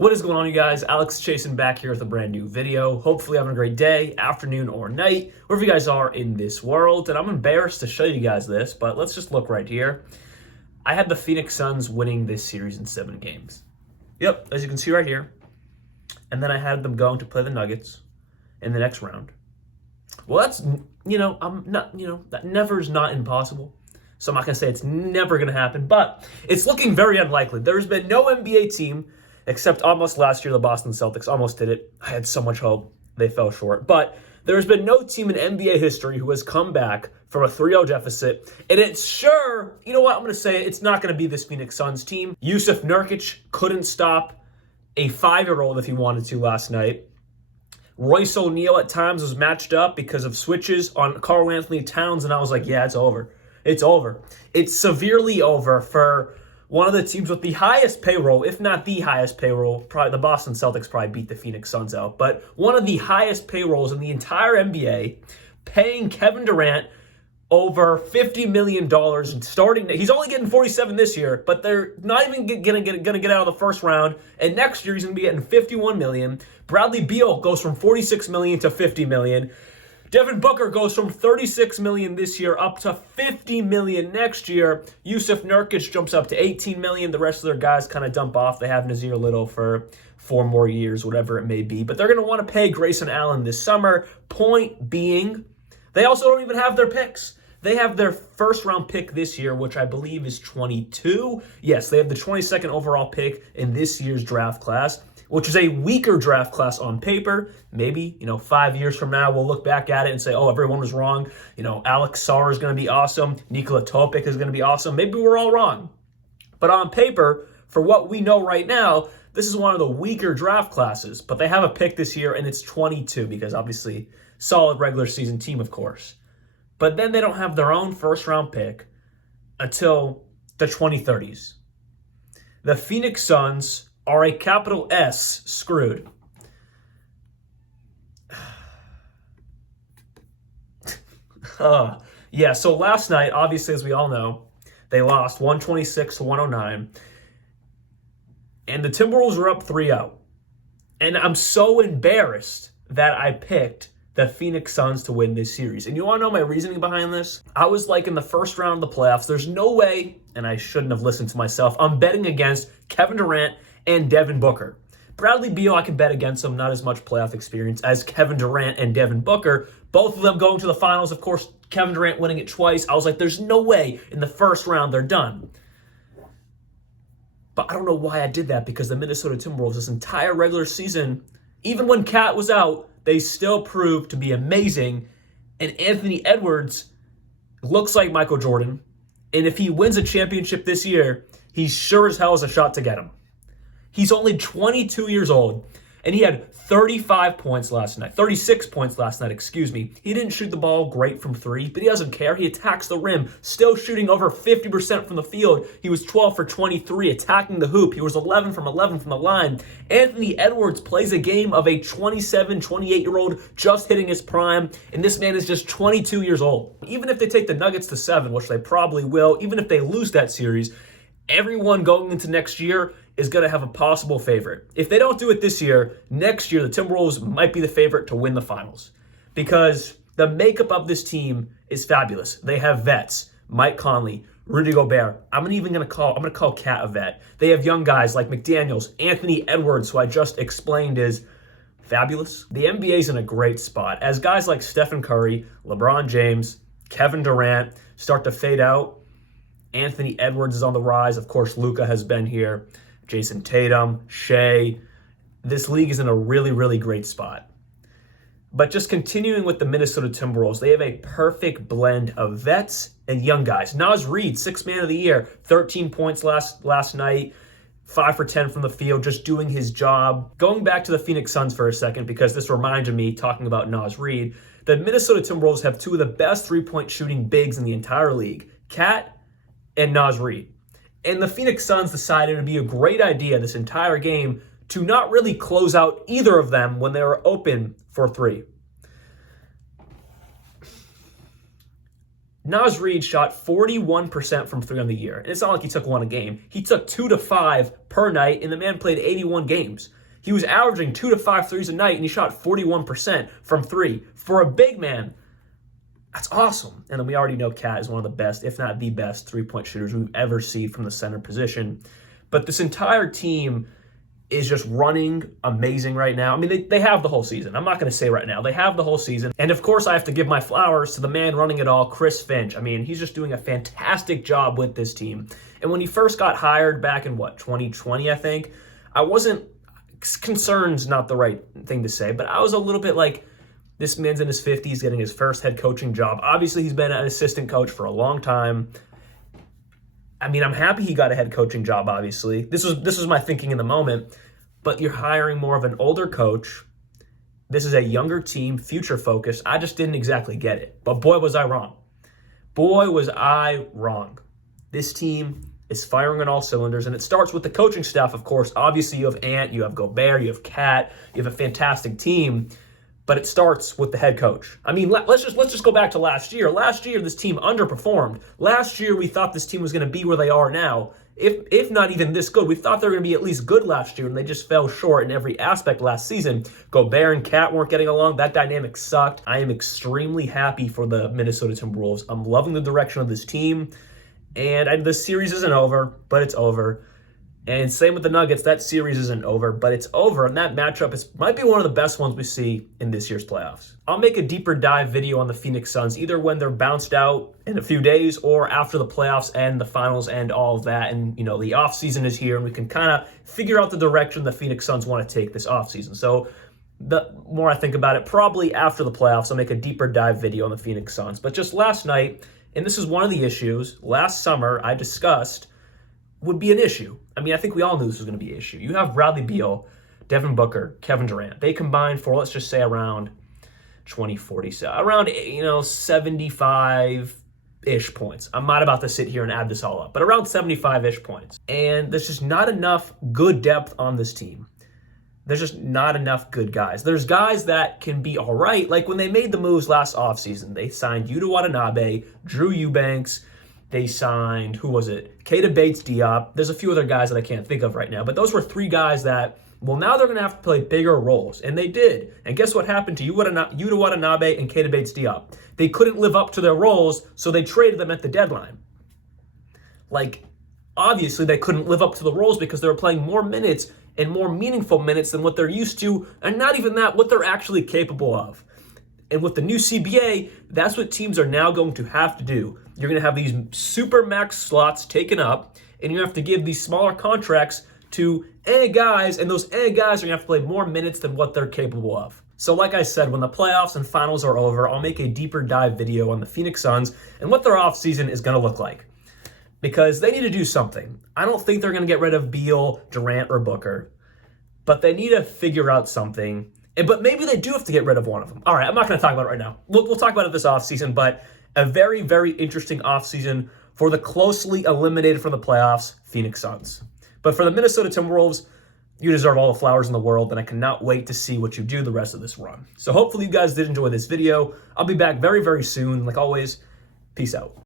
What is going on, you guys? Alex Chasen back here with a brand new video. Hopefully having a great day, afternoon, or night, wherever you guys are in this world. And I'm embarrassed to show you guys this, but let's just look right here. I had the Phoenix Suns winning this series in 7 games. Yep, as you can see right here. And then I had them going to play the Nuggets in the next round. Well, that's, that never is not impossible. So I'm not going to say it's never going to happen, but it's looking very unlikely. There's been no NBA team, except almost last year, the Boston Celtics almost did it. I had so much hope. They fell short. But there's been no team in NBA history who has come back from a 3-0 deficit. And it's sure, you know what, I'm going to say it's not going to be this Phoenix Suns team. Jusuf Nurkic couldn't stop a 5-year-old if he wanted to last night. Royce O'Neal at times was matched up because of switches on Karl Anthony Towns, and I was like, yeah, it's over. It's over. It's severely over for one of the teams with the highest payroll, if not the highest payroll. Probably the Boston Celtics probably beat the Phoenix Suns out, but one of the highest payrolls in the entire NBA, paying Kevin Durant over $50 million and starting. He's only getting 47 this year, but they're not even going to get out of the first round. And next year he's going to be getting 51 million. Bradley Beal goes from 46 million to 50 million. Devin Booker goes from 36 million this year up to 50 million next year. Jusuf Nurkic jumps up to 18 million. The rest of their guys kind of dump off. They have Nazir Little for 4 more years, whatever it may be. But they're going to want to pay Grayson Allen this summer. Point being, they also don't even have their picks. They have their first-round pick this year, which I believe is 22. Yes, they have the 22nd overall pick in this year's draft class, which is a weaker draft class on paper. Maybe, 5 years from now, we'll look back at it and say, oh, everyone was wrong. Alex Sarr is going to be awesome. Nikola Topic is going to be awesome. Maybe we're all wrong. But on paper, for what we know right now, this is one of the weaker draft classes. But they have a pick this year, and it's 22 because obviously solid regular season team, of course. But then they don't have their own first-round pick until the 2030s. The Phoenix Suns are a capital S screwed. Yeah, so last night, obviously, as we all know, they lost 126 to 109. And the Timberwolves were up 3-0. And I'm so embarrassed that I picked the Phoenix Suns to win this series. And you want to know my reasoning behind this? I was like, in the first round of the playoffs, there's no way, and I shouldn't have listened to myself, I'm betting against Kevin Durant and Devin Booker. Bradley Beal, I can bet against him, not as much playoff experience as Kevin Durant and Devin Booker. Both of them going to the finals, of course, Kevin Durant winning it twice. I was like, there's no way in the first round they're done. But I don't know why I did that, because the Minnesota Timberwolves, this entire regular season, even when Cat was out, they still proved to be amazing. And Anthony Edwards looks like Michael Jordan. And if he wins a championship this year, he sure as hell has a shot to get him. He's only 22 years old, and he had 36 points last night, excuse me. He didn't shoot the ball great from 3, but he doesn't care. He attacks the rim, still shooting over 50% from the field. He was 12 for 23, attacking the hoop. He was 11 from the line. Anthony Edwards plays a game of a 27, 28-year-old just hitting his prime, and this man is just 22 years old. Even if they take the Nuggets to 7, which they probably will, even if they lose that series, everyone going into next year is going to have a possible favorite. If they don't do it this year, next year the Timberwolves might be the favorite to win the finals, because the makeup of this team is fabulous. They have vets, Mike Conley, Rudy Gobert. I'm going to call Cat a vet. They have young guys like McDaniels, Anthony Edwards, who I just explained is fabulous. The NBA's in a great spot as guys like Stephen Curry, LeBron James, Kevin Durant start to fade out. Anthony Edwards is on the rise. Of course, Luka has been here. Jason Tatum, Shea. This league is in a really, really great spot. But just continuing with the Minnesota Timberwolves, they have a perfect blend of vets and young guys. Naz Reid, 6th man of the year, 13 points last night, 5 for 10 from the field, just doing his job. Going back to the Phoenix Suns for a second, because this reminded me, talking about Naz Reid, the Minnesota Timberwolves have 2 of the best three-point shooting bigs in the entire league, Cat and Naz Reid. And the Phoenix Suns decided it would be a great idea this entire game to not really close out either of them when they were open for 3. Naz Reid shot 41% from three on the year. And it's not like he took one a game. He took 2 to 5 per night, and the man played 81 games. He was averaging 2 to 5 threes a night, and he shot 41% from three. For a big man, that's awesome. And then we already know Cat is one of the best, if not the best, three-point shooters we've ever seen from the center position. But this entire team is just running amazing right now. I mean, they have the whole season. I'm not going to say right now. They have the whole season. And of course, I have to give my flowers to the man running it all, Chris Finch. I mean, he's just doing a fantastic job with this team. And when he first got hired back in, 2020, I think, I wasn't, concerned's not the right thing to say, but I was a little bit like, this man's in his 50s getting his first head coaching job. Obviously, he's been an assistant coach for a long time. I mean, I'm happy he got a head coaching job, obviously. This was my thinking in the moment, but you're hiring more of an older coach. This is a younger team, future focused. I just didn't exactly get it. But boy, was I wrong. Boy, was I wrong. This team is firing on all cylinders, and it starts with the coaching staff, of course. Obviously, you have Ant, you have Gobert, you have Cat, you have a fantastic team. But it starts with the head coach. I mean, let's just go back to last year. Last year, this team underperformed. Last year, we thought this team was going to be where they are now, if not even this good. We thought they were going to be at least good last year, and they just fell short in every aspect last season. Gobert and Cat weren't getting along. That dynamic sucked. I am extremely happy for the Minnesota Timberwolves. I'm loving the direction of this team, and the series isn't over, but it's over. And same with the Nuggets. That series isn't over, but it's over. And that matchup might be one of the best ones we see in this year's playoffs. I'll make a deeper dive video on the Phoenix Suns, either when they're bounced out in a few days or after the playoffs and the finals and all of that. And, the offseason is here, and we can kind of figure out the direction the Phoenix Suns want to take this offseason. So the more I think about it, probably after the playoffs, I'll make a deeper dive video on the Phoenix Suns. But just last night, and this is one of the issues, last summer I discussed would be an issue. I mean, I think we all knew this was going to be an issue. You have Bradley Beal, Devin Booker, Kevin Durant. They combined for, let's just say, around 75-ish points. I'm not about to sit here and add this all up, but around 75-ish points. And there's just not enough good depth on this team. There's just not enough good guys. There's guys that can be all right. Like when they made the moves last offseason, they signed Yuta Watanabe, Drew Eubanks. They signed, who was it? Keita Bates-Diop. There's a few other guys that I can't think of right now, but those were three guys that, well, now they're going to have to play bigger roles, and they did. And guess what happened to Yuta Watanabe and Keita Bates-Diop? They couldn't live up to their roles, so they traded them at the deadline. Like, obviously, they couldn't live up to the roles because they were playing more minutes and more meaningful minutes than what they're used to, and not even that, what they're actually capable of. And with the new CBA, that's what teams are now going to have to do. You're going to have these super max slots taken up, and you have to give these smaller contracts to guys, and those guys are going to have to play more minutes than what they're capable of. So like I said, when the playoffs and finals are over, I'll make a deeper dive video on the Phoenix Suns and what their offseason is going to look like. Because they need to do something. I don't think they're going to get rid of Beal, Durant, or Booker, but they need to figure out something. But maybe they do have to get rid of one of them. All right, I'm not going to talk about it right now. We'll talk about it this offseason, but a very, very interesting offseason for the closely eliminated from the playoffs Phoenix Suns. But for the Minnesota Timberwolves, you deserve all the flowers in the world, and I cannot wait to see what you do the rest of this run. So hopefully you guys did enjoy this video. I'll be back very, very soon. Like always, peace out.